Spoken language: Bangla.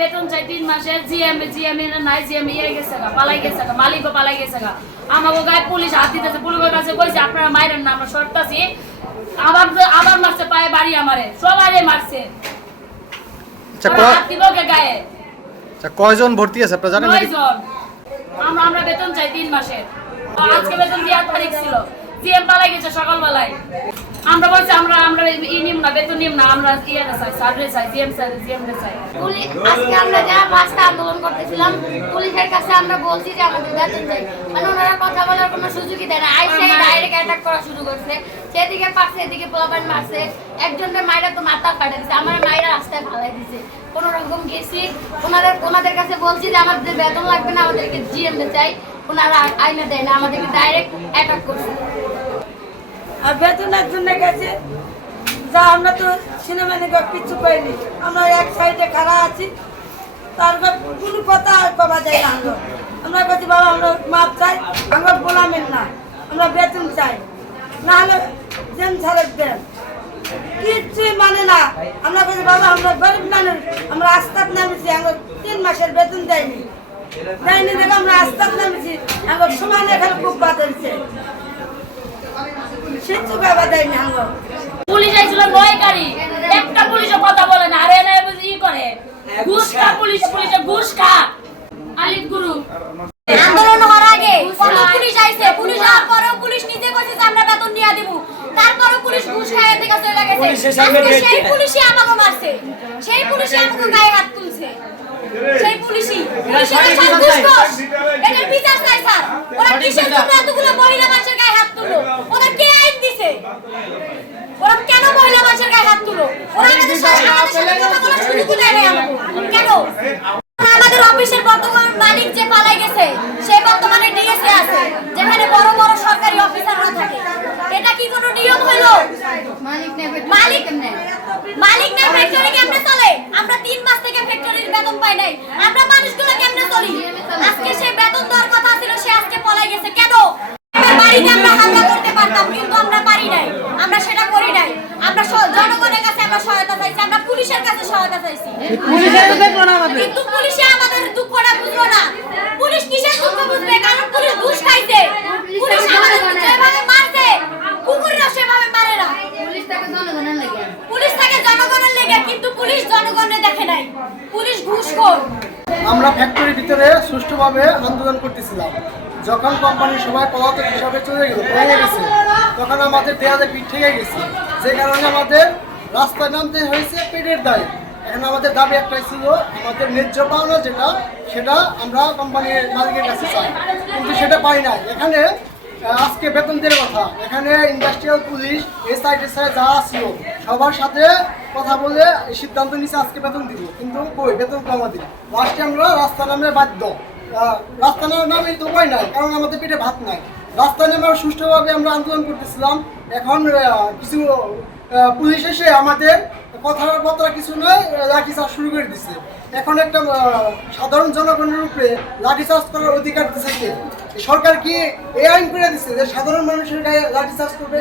বেতন চাই 3 মাসের জিএম এর নাই জিএম ইয়ে গেছে গা পালাই গেছে গা মালিকও পালাই গেছে গা আমাগো গায়ে পুলিশ হাত দিতেছে পুলিশের কাছে কইছে আপনারা মাইরেন না আমরা শর্তাছি আবার মারছে পায়ে বাড়ি আমারে সবারে মারছে আচ্ছা হাত দিবকে গায়ে আচ্ছা কয়জন ভর্তি আছে আপনারা জানেন 9 জন আমরা বেতন চাই 3 মাসের আজকে বেতন দেওয়ার তারিখ ছিল জিএম পালাই গেছে সকালবেলায় আমরা বলছি আমরা নিম না বেতন নিম না আমরা ইয়ে চাই সার্ভে চাই জিএম চাই আজকে আমরা যা রাস্তা আন্দোলন করতেছিলাম পুলিশের কাছে আমরা বলছি যে আমাদের বেতন চাই মানে ওনারা কথা বলার কোনো সুযোগই দেয় না আইসে ডাইরেক্ট অ্যাটাক করা শুরু করছে সেদিকে পাশে এদিকে পোলাপান মারছে একজনের মাইরা তো মাথা ফাটা দিছে আমার মাইরা রাস্তায় ফালাই দিছে কোনো রকম গেছি ওনাদের কাছে বলছি যে আমাদের বেতন লাগবে না আমাদেরকে জিএম চাই ওনারা আইনে দেয় না আমাদেরকে ডাইরেক্ট অ্যাটাক করছে আর বেতনের জন্য গেছে যা আমরা তো সিনেমা নিয়ে কিচ্ছু পাইনি আমরা এক সাইডে খাড়া আছি তারপর কোনো কথা আর করা যায় না আমরা বলছি বাবা আমরা মাপ চাই আমরা গোলামের না আমরা বেতন চাই না হলে জেম ছাড়ের দেন কিচ্ছুই মানে না আমরা বলছি বাবা আমরা গরিব মানুষ আমরা আস্তাত নামেছি আমরা 3 মাসের বেতন দেয়নি দেখে আমরা আস্তাত নামেছি আমার সমানে এখানে খুব বাদলছে পুলিশ আইছিল 9 গাড়ি একটা পুলিশও কথা বলে না আরে না ই করে ঘুষ খা পুলিশে ঘুষ খা আলিফ গুরু আন্দোলন হওয়ার আগে কত পুলিশ আইছে পুলিশ আসার পরেও পুলিশ নিজে কইছে যে আমরা বেতন নিয়া দিব তারপরও পুলিশ ঘুষ খায় এদিকে চলে গেছে সেই পুলিশই আমাকে মারছে সেই পুলিশই আমাকে গায়ে হাত তুলছে সেই পুলিশই সব ঘুষখোর এটার বিচার চাই স্যার ওরা কিসের জন্য এতগুলো মহিলা মানুষের গায়ে হাত তুললো ওরা কে আইন দিছে ওরা কেন মহিলা মানুষের গায়ে হাত তুললো ওরা আমাদের সাথে কথা বলা শুরু করে দেয় কেন আমাদের অফিসের বর্তমান মালিক যে পালাই গেছে সে বর্তমানে ডিএসএ আছে যেখানে বড় বড় সরকারি অফিসাররা থাকে এটা কি কোনো নিয়ম হলো মালিক না ফ্যাক্টরি কেমনে চলে আমরা 3 মাস থেকে ফ্যাক্টরির বেতন পাই নাই আমরা মানুষগুলো কেমনে চলি আজকে সে বেতন দেওয়ার কথা ছিল সে আজকে পলাই গেছে কেন বাড়িতে আমরা হামলা করতে পারতাম কিন্তু আমরা পারি নাই আমরা সেটা করি নাই আমরা জনগণের কাছে আমরা সহায়তা চাইছি আমরা পুলিশের কাছে সহায়তা চাইছি কিন্তু পুলিশে আমাদের দুঃখটা বুঝলো না পুলিশ কিসের দুঃখ বুঝবে কারণ পুলিশ ঘুষ খাইছে পুলিশ আমাদের যেভাবে মারছে কুকুররা সেভাবে মারে না পুলিশ থাকে জনগণের লেগে কিন্তু পুলিশ জনগণের দেখে নাই পুলিশ ঘুষখোর আমরা ফ্যাক্টরির ভিতরে সুষ্ঠুভাবে আন্দোলন করতেছিলাম যখন কোম্পানির সবাই পলাতক হিসাবে চলে গেছে তখন আমাদের দেয়ালে পিঠ থেকে গেছে যে কারণে আমাদের রাস্তায় নামতে হয়েছে পেটের দায়ে এখন আমাদের দাবি একটাই ছিল আমাদের ন্যায্য পাওনা যেটা সেটা আমরা কোম্পানির মালিকের কাছে চাই কিন্তু সেটা পাই না এখানে আজকে বেতন দেওয়ার কথা এখানে ইন্ডাস্ট্রিয়াল পুলিশ এসআই যা ছিল সবার সাথে কথা বলে সিদ্ধান্ত নিচ্ছে আজকে বেতন দিব কিন্তু কই বেতন কমা দিই লাস্টে আমরা রাস্তা নামে বাধ্য রাস্তা নামে তো উপায় নাই কারণ আমাদের পেটে ভাত নাই রাস্তায় নামে সুষ্ঠুভাবে আমরা আন্দোলন করতেছিলাম এখন কিছু পুলিশ এসে আমাদের কথাবার্তা কিছু নয় লাঠিচার্জ শুরু করে দিচ্ছে এখন একটা সাধারণ জনগণের উপরে লাঠিচার্জ করার অধিকার দিচ্ছে সরকার কি এই আইন করে দিচ্ছে যে সাধারণ মানুষের গায়ে লাঠিচার্জ করবে